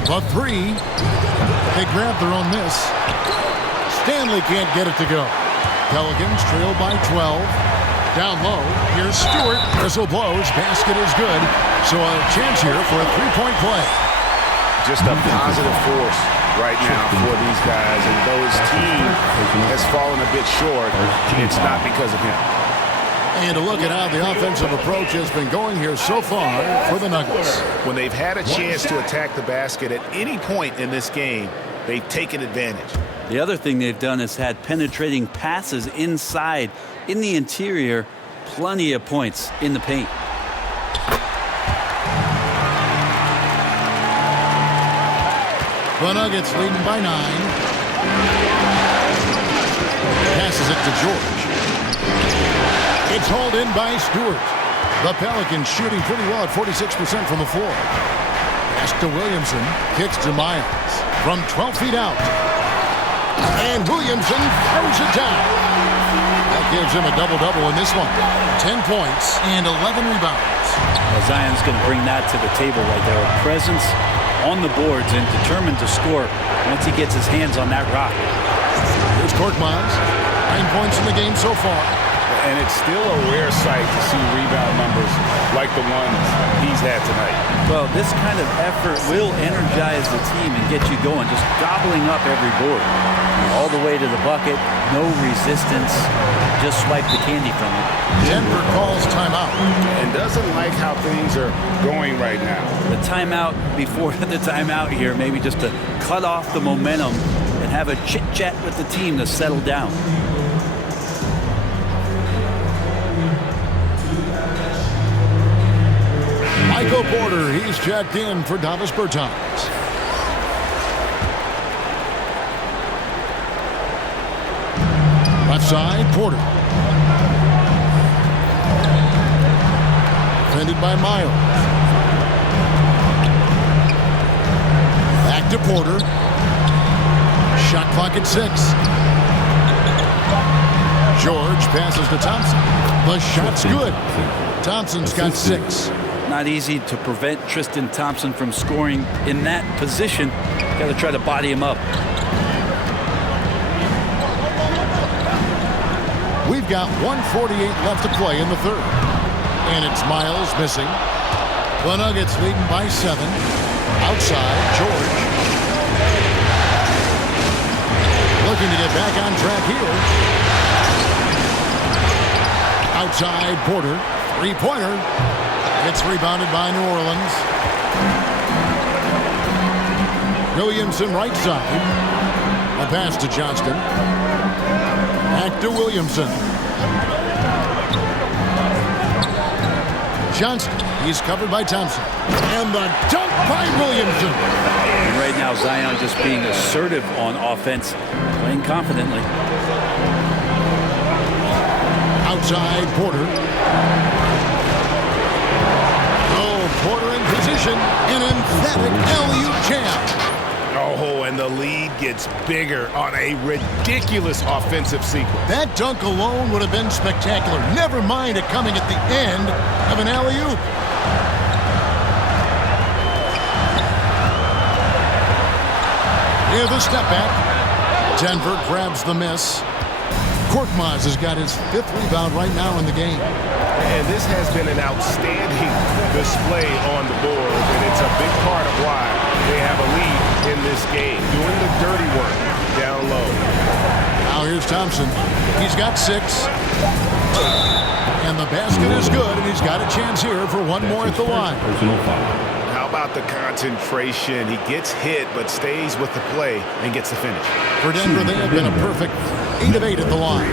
A 3. They grab their own miss. Stanley can't get it to go. Pelicans trail by 12. Down low, here's Stewart. Whistle blows, basket is good. So a chance here for a 3-point play. Just a positive force right now for these guys. And though his team has fallen a bit short, it's not because of him. And to look at how the offensive approach has been going here so far for the Nuggets. When they've had a chance to attack the basket at any point in this game, they've taken advantage. The other thing they've done is had penetrating passes inside, in the interior, plenty of points in the paint. The Nuggets leading by 9. Passes it to George. It's hauled in by Stewart. The Pelicans shooting pretty well at 46% from the floor. Pass to Williamson. Kicks to Miles. From 12 feet out. And Williamson throws it down. That gives him a double-double in this one. 10 points and 11 rebounds. Well, Zion's going to bring that to the table right there. A presence on the boards and determined to score once he gets his hands on that rock. Here's Korkmaz. 9 points in the game so far. And it's still a rare sight to see rebound numbers like the ones he's had tonight. Well, this kind of effort will energize the team and get you going, just gobbling up every board. All the way to the bucket, no resistance, just swipe the candy from it. Denver calls timeout. And doesn't like how things are going right now. The timeout before the timeout here, maybe just to cut off the momentum and have a chit-chat with the team to settle down. Michael Porter, he's checked in for Davis Bertans. Left side, Porter. Defended by Miles. Back to Porter. Shot clock at 6. George passes to Thompson. The shot's good. Thompson's got 6. Not easy to prevent Tristan Thompson from scoring in that position. Got to try to body him up. We've got 1:48 left to play in the third. And it's Miles missing. The Nuggets leading by 7. Outside, George. Looking to get back on track here. Outside, Porter. Three-pointer. It's rebounded by New Orleans. Williamson right side. A pass to Johnston. Back to Williamson. Johnston. He's covered by Thompson. And the dunk by Williamson. And right now, Zion just being assertive on offense, playing confidently. Outside, Porter. Porter in position, an emphatic alley-oop jam. Oh, and the lead gets bigger on a ridiculous offensive sequence. That dunk alone would have been spectacular. Never mind it coming at the end of an alley-oop. Here's the step back. Denver grabs the miss. Korkmaz has got his 5th rebound right now in the game. And this has been an outstanding display on the board, and it's a big part of why they have a lead in this game, doing the dirty work down low. Now here's Thompson. He's got 6. And the basket is good, and he's got a chance here for one more at the line. How about the concentration? He gets hit, but stays with the play and gets the finish. For Denver, they have been a perfect 8 of 8 at the line.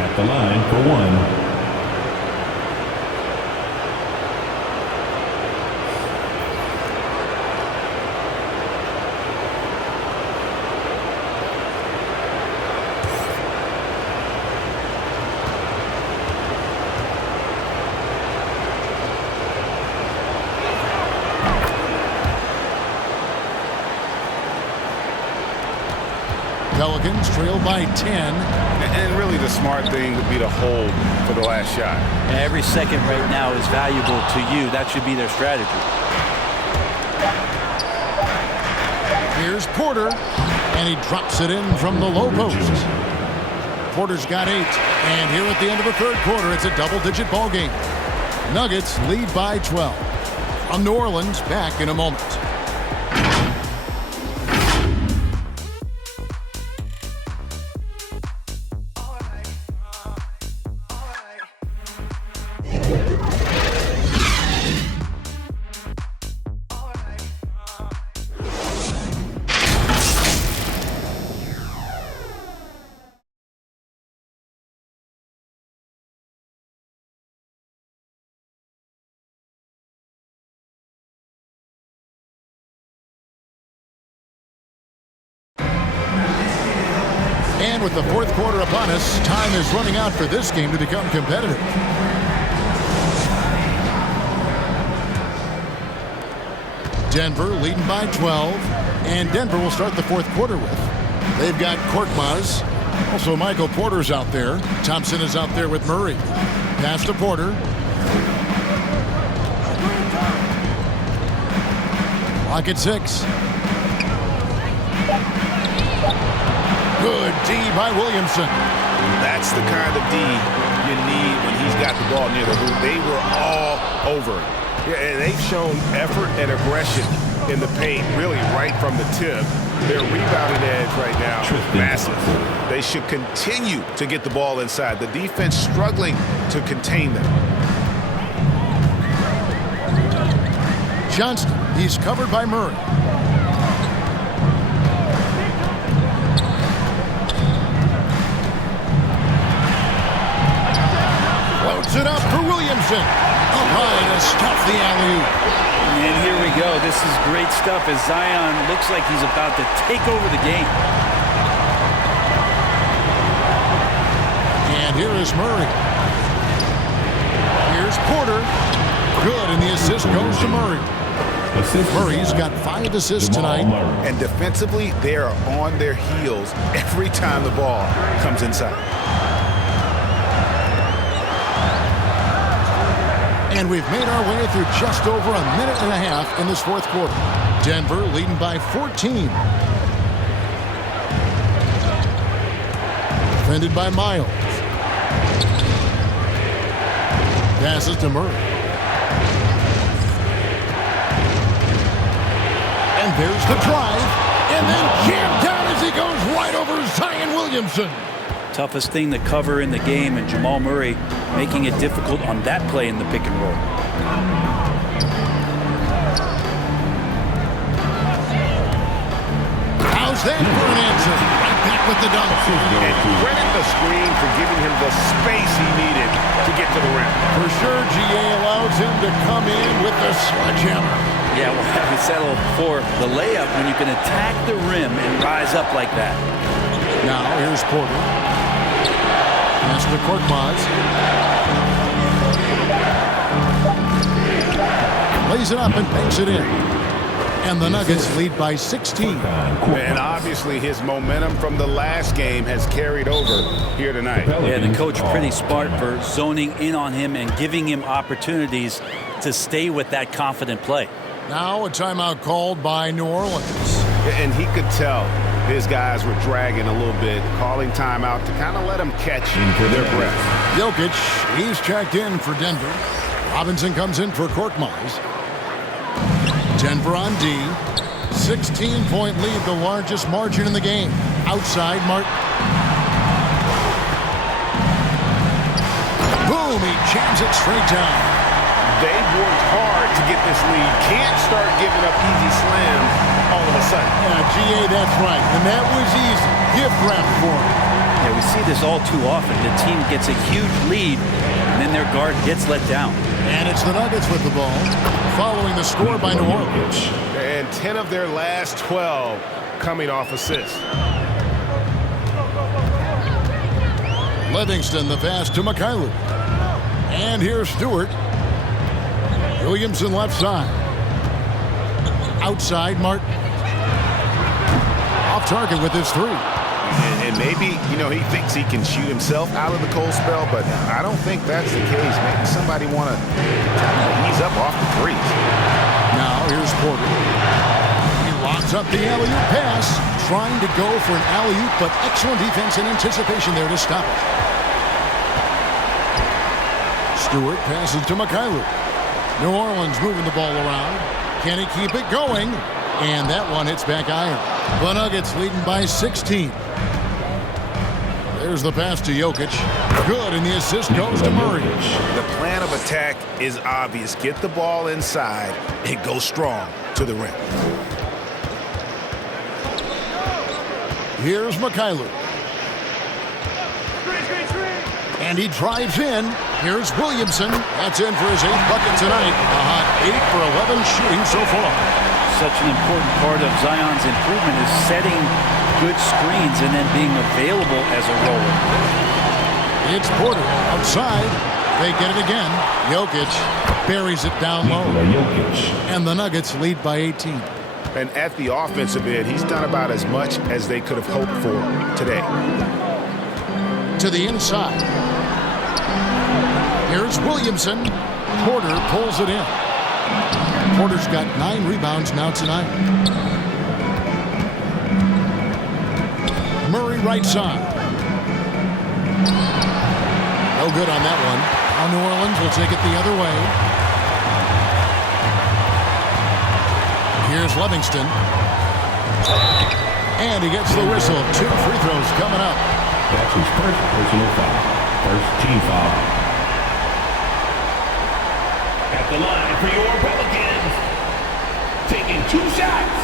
At the line for 1. Pelicans trail by 10. And really the smart thing would be to hold for the last shot. Every second right now is valuable to you. That should be their strategy. Here's Porter, and he drops it in from the low post. Porter's got 8, and here at the end of the third quarter, it's a double-digit ball game. Nuggets lead by 12. From New Orleans, back in a moment. And with the fourth quarter upon us, time is running out for this game to become competitive. Denver leading by 12. And Denver will start the fourth quarter with. They've got Korkmaz. Also, Michael Porter's out there. Thompson is out there with Murray. Pass to Porter. Clock at 6. Good D by Williamson. That's the kind of D you need when he's got the ball near the hoop. They were all over it. Yeah, and they've shown effort and aggression in the paint, really right from the tip. Their rebounding edge right now is massive. They should continue to get the ball inside. The defense struggling to contain them. Johnston, he's covered by Murray. Floats it up for Williamson. Up high to stuff the alley-oop. And here we go. This is great stuff as Zion looks like he's about to take over the game. And here is Murray. Here's Porter. Good, and the assist goes to Murray. Murray's got 5 assists tonight. And defensively, they are on their heels every time the ball comes inside. And we've made our way through just over a minute and a half in this fourth quarter. Denver leading by 14. Defended by Miles. Passes to Murray. And there's the drive. And then jammed down as he goes right over Zion Williamson. Toughest thing to cover in the game, and Jamal Murray making it difficult on that play in the pick and roll. How's that for an answer? Right back with the dunk. And credit the screen for giving him the space he needed to get to the rim. For sure, GA allows him to come in with the sledgehammer. Yeah, we'll have to settle for the layup when you can attack the rim and rise up like that. Now, here's Porter. Pass to Korkmaz. Lays it up and banks it in. And the Nuggets lead by 16. And obviously his momentum from the last game has carried over here tonight. Yeah, the coach pretty smart for zoning in on him and giving him opportunities to stay with that confident play. Now a timeout called by New Orleans. And he could tell his guys were dragging a little bit, calling timeout to kind of let them catch their breath. Jokic, he's checked in for Denver. Robinson comes in for Korkmaz. Denver on D. 16-point lead, the largest margin in the game. Outside, Martin. Boom, he jams it straight down. They've worked hard to get this lead. Can't start giving up easy slams all of a sudden. Yeah, GA, that's right. And that was easy. Gift wrap for him. Yeah, we see this all too often. The team gets a huge lead, and then their guard gets let down. And it's the Nuggets with the ball, following the score by New Orleans. And 10 of their last 12 coming off assists. Livingston, the pass to Mikhailuk. And here's Stewart. Williamson left side. Outside, Martin. Off target with his 3. And maybe, he thinks he can shoot himself out of the cold spell, but I don't think that's the case. Maybe somebody want to ease up off the threes. Now, here's Porter. He locks up the alley-oop pass, trying to go for an alley-oop, but excellent defense and anticipation there to stop it. Stewart passes to Mikhailuk. New Orleans moving the ball around. Can he keep it going? And that one hits back iron. The Nuggets leading by 16. There's the pass to Jokic. Good, and the assist goes to Murray. The plan of attack is obvious. Get the ball inside and go strong to the rim. Here's Mikhailuk. And he drives in. Here's Williamson. That's in for his 8th bucket tonight. A hot 8 for 11 shooting so far. Such an important part of Zion's improvement is setting good screens and then being available as a roller. It's Porter outside. They get it again. Jokic buries it down low. And the Nuggets lead by 18. And at the offensive end, he's done about as much as they could have hoped for today. To the inside. Here's Williamson. Porter pulls it in. Porter's got 9 rebounds now tonight. Murray right side. No good on that one. Now New Orleans will take it the other way. Here's Livingston. And he gets the whistle. 2 free throws coming up. That's his first personal foul. First team foul. At the line for your Pelicans. Taking 2 shots.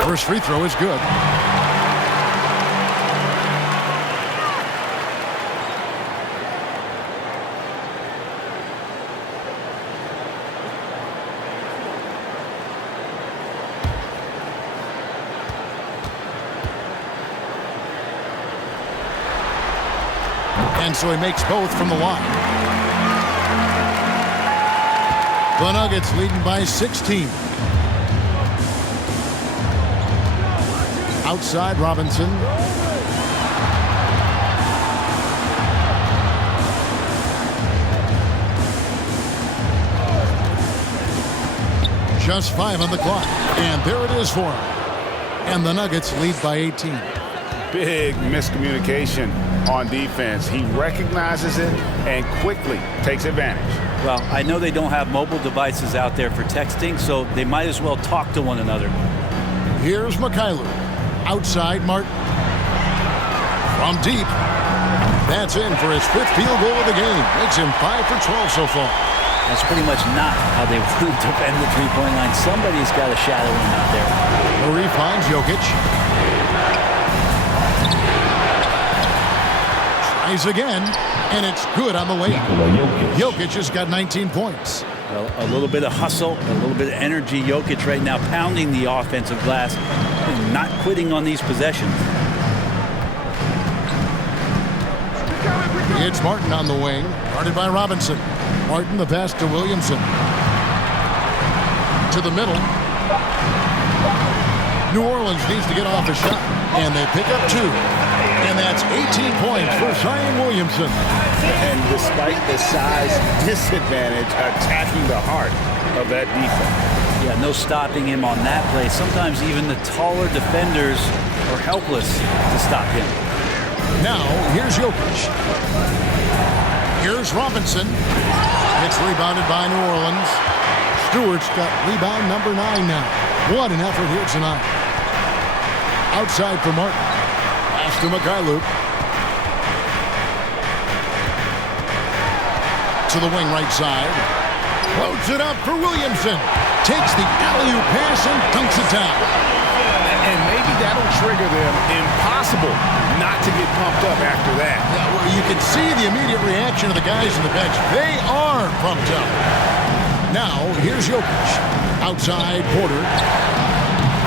First free throw is good. And so he makes both from the line. The Nuggets leading by 16. Outside Robinson. Just 5 on the clock. And there it is for him. And the Nuggets lead by 18. Big miscommunication on defense. He recognizes it and quickly takes advantage. Well, I know they don't have mobile devices out there for texting, so they might as well talk to one another. Here's Mikhailuk. Outside Martin. From deep. That's in for his 5th field goal of the game. Makes him 5 for 12 so far. That's pretty much not how they want to defend the three-point line. Somebody's got to shadow him out there. Murray finds Jokic. Tries again, and it's good on the layup. Jokic has got 19 points. Well, a little bit of hustle, a little bit of energy. Jokic right now pounding the offensive glass, not quitting on these possessions. It's Martin on the wing, guarded by Robinson. Martin the pass to Williamson. To the middle. New Orleans needs to get off a shot, and they pick up 2. And that's 18 points for Zion Williamson. And despite the size disadvantage, attacking the heart of that defense. Yeah, no stopping him on that play. Sometimes even the taller defenders are helpless to stop him. Now, here's Jokic. Here's Robinson. It's rebounded by New Orleans. Stewart's got rebound number 9 now. What an effort here tonight. Outside for Martin. Pass to Mikhailuk. To the wing right side. Loads it up for Williamson. Takes the alley-oop pass and dunks it down. And maybe that'll trigger them. Impossible not to get pumped up after that. You can see the immediate reaction of the guys on the bench. They are pumped up. Now, here's Jokic. Outside, Porter.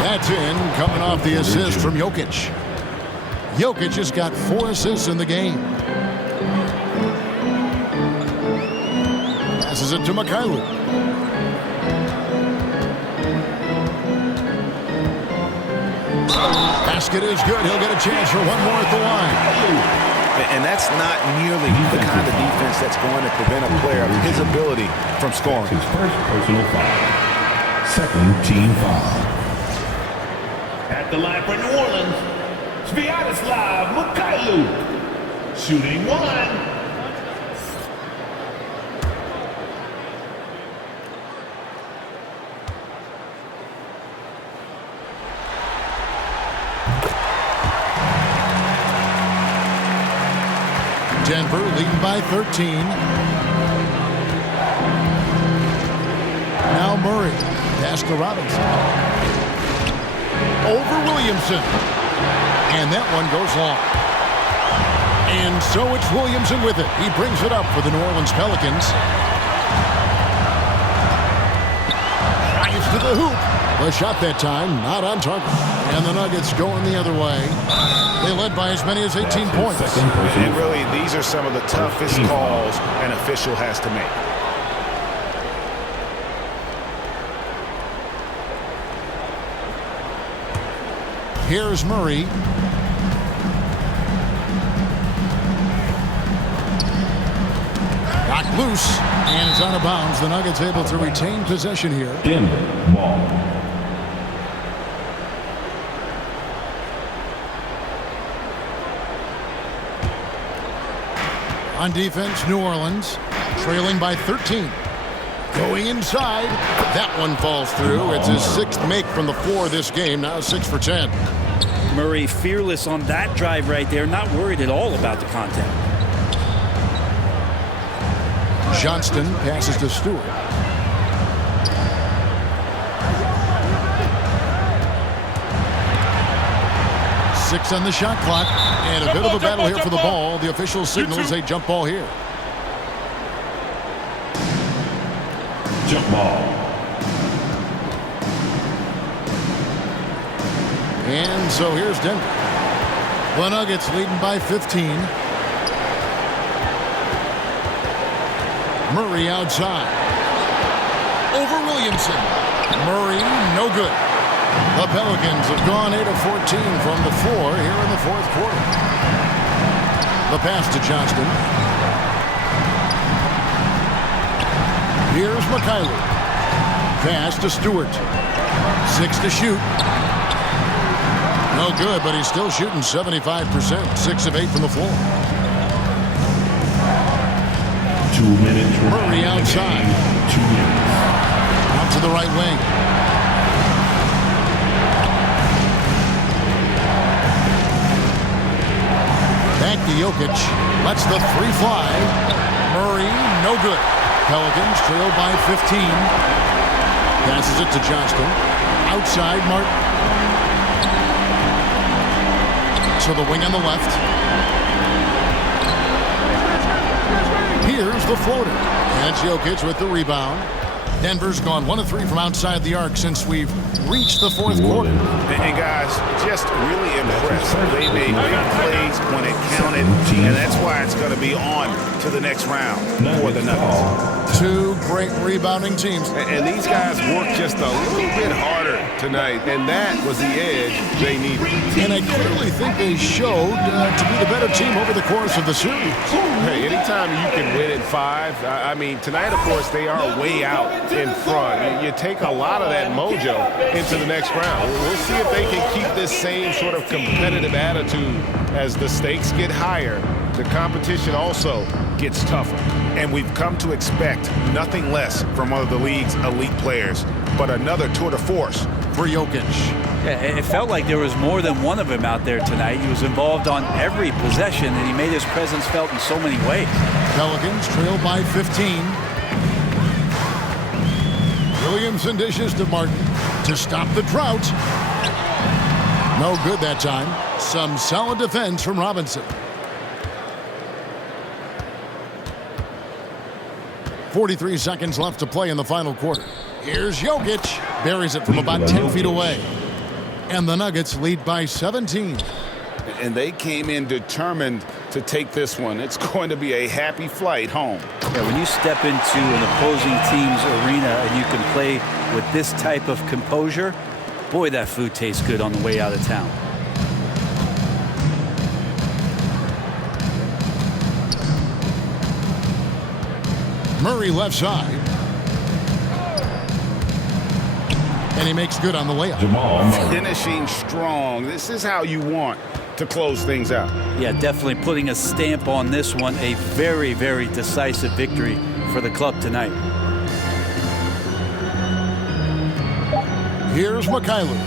That's in, coming off the assist from Jokic. Jokic has got 4 assists in the game. Passes it to Mikhailuk. Basket is good. He'll get a chance for one more at the line. And that's not nearly the kind of defense that's going to prevent a player of his ability from scoring. His first personal foul. Second team foul. At the line for New Orleans, Sviatoslav Mikhailuk. Shooting 1. Denver leading by 13. Now Murray. Pass to Robinson. Over Williamson. And that one goes long. And so it's Williamson with it. He brings it up for the New Orleans Pelicans. Drives to the hoop. The shot that time, not on target. And the Nuggets going the other way. They led by as many as 18 points. And really, these are some of the toughest calls an official has to make. Here's Murray. Knocked loose, and it's out of bounds. The Nuggets able to retain possession here. Denver ball. On defense, New Orleans trailing by 13. Going inside. That one falls through. It's his 6th make from the floor this game. Now 6 for 10. Murray fearless on that drive right there. Not worried at all about the contact. Johnston passes to Stewart. Six on the shot clock. And a bit of a battle here for the ball. The official signals a jump ball here. Jump ball. And so here's Denver. The Nuggets leading by 15. Murray outside. Over Williamson. Murray, no good. The Pelicans have gone 8 of 14 from the floor here in the 4th quarter. The pass to Johnston. Here's Mikhailuk. Pass to Stewart. 6 to shoot. No good, but he's still shooting 75%. 6 of 8 from the floor. 2 minutes. Murray outside. 2 minutes. Out to the right wing. Back to Jokic. Lets the 3 fly. Murray, no good. Pelicans trail by 15. Passes it to Johnston. Outside, Martin. To the wing on the left. Here's the floater. And it's Jokic with the rebound. Denver's gone 1 of 3 from outside the arc since we've reached the 4th quarter. And guys, just really impressed. They made big plays when it counted, and that's why it's going to be on to the next round for the Nuggets. 2 great rebounding teams. And these guys worked just a little bit harder tonight, and that was the edge they needed. And I clearly think they showed to be the better team over the course of the series. Hey, anytime you can win in 5, I mean, tonight, of course, they are way out in front. You take a lot of that mojo into the next round. We'll see if they can keep this same sort of competitive attitude as the stakes get higher. The competition also gets tougher. And we've come to expect nothing less from one of the league's elite players, but another tour de force for Jokic. Yeah, it felt like there was more than one of him out there tonight. He was involved on every possession, and he made his presence felt in so many ways. Pelicans trail by 15. Williamson dishes to Martin to stop the drought. No good that time. Some solid defense from Robinson. 43 seconds left to play in the final quarter. Here's Jokic. Buries it from about 10 feet away. And the Nuggets lead by 17. And they came in determined to take this one. It's going to be a happy flight home. Yeah, when you step into an opposing team's arena and you can play with this type of composure, boy, that food tastes good on the way out of town. Murray left side. And he makes good on the layup. Finishing strong. This is how you want to close things out. Yeah, definitely putting a stamp on this one. A very, very decisive victory for the club tonight. Here's Mikhailuk.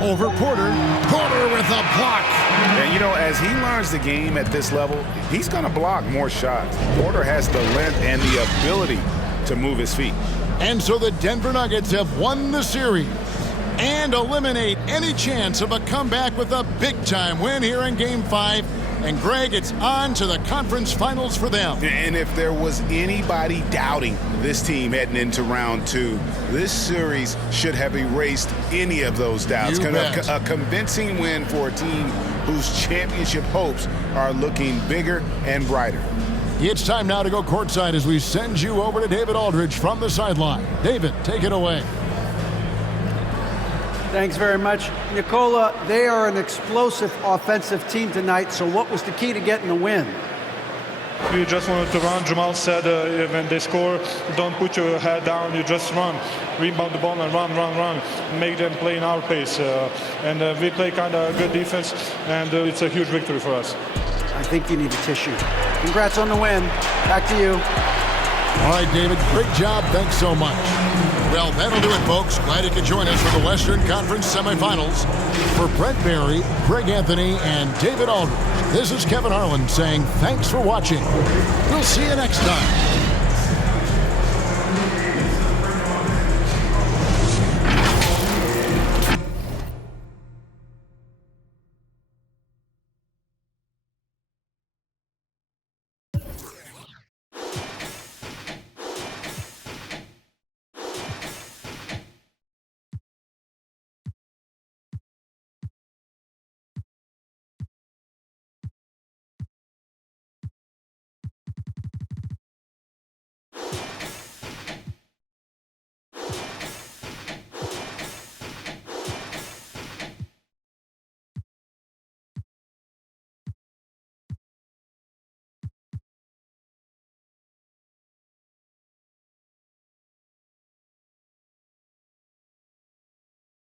Over Porter. Porter with a block. And, you know, as he learns the game at this level, he's going to block more shots. Porter has the length and the ability to move his feet. And so the Denver Nuggets have won the series and eliminate any chance of a comeback with a big-time win here in Game 5 And Greg, it's on to the conference finals for them. And if there was anybody doubting this team heading into round 2, this series should have erased any of those doubts. A convincing win for a team whose championship hopes are looking bigger and brighter. It's time now to go courtside as we send you over to David Aldridge from the sideline. David, take it away. Thanks very much. Nicola, they are an explosive offensive team tonight, so what was the key to getting the win? You just wanted to run. Jamal said when they score, don't put your head down, you just run. Rebound the ball and run. Make them play in our pace. And we play kind of good defense, and it's a huge victory for us. I think you need a tissue. Congrats on the win. Back to you. All right, David, great job. Thanks so much. Well, that'll do it, folks. Glad you could join us for the Western Conference semifinals. For Brent Barry, Greg Anthony, and David Aldridge, this is Kevin Harlan saying thanks for watching. We'll see you next time.